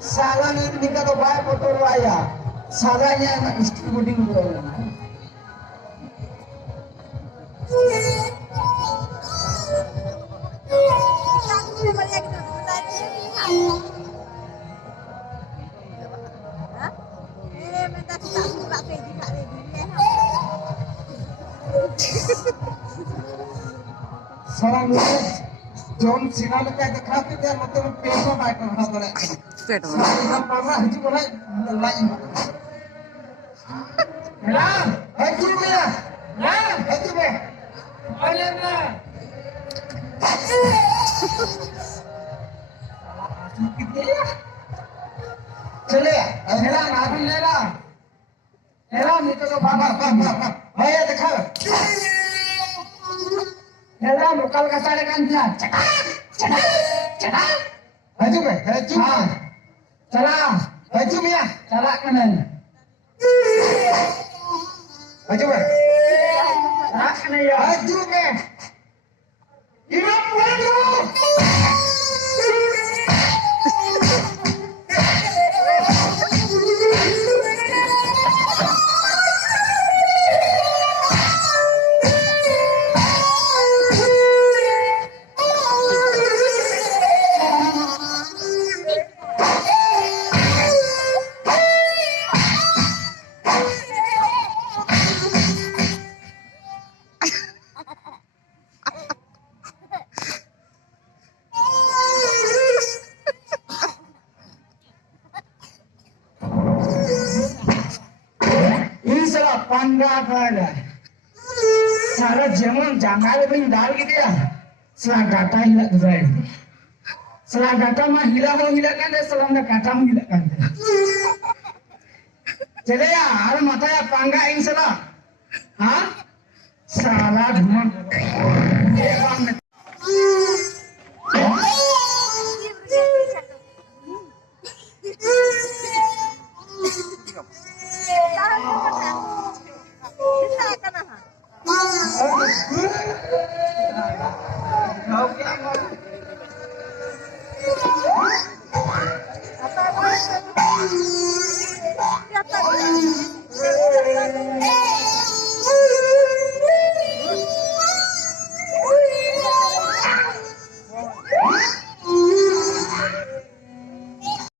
Salah ni minta to bayar kotor raya. Salahnya anak istri buding berapa? Sarang mulut John Cena lekas dekat dia मतलब पैसा bike में उठा पड़े पेट में हम पापा हिजू बोला लाइन हेलो हिजू मेरा ना हिजू में अरे ना चले हेला नाभी लेला हेला नीचे तो बाबा भैया देखा हेला लोकल का सारे कान दिया चटा चटा चटा हजू में हजू हाँ चला हजू मिया चला कनन हजू में राखने या हजू में इमाम हजू पंगा खाला सारा जेमन जंगाल में डाल के दिया सला गाटा हिला जाए सला गाटा में हिला हो हिला kan सला ना गाटा में हिला kan चले यार माथा या पंगा इन सला हाँ साला घुमन Apa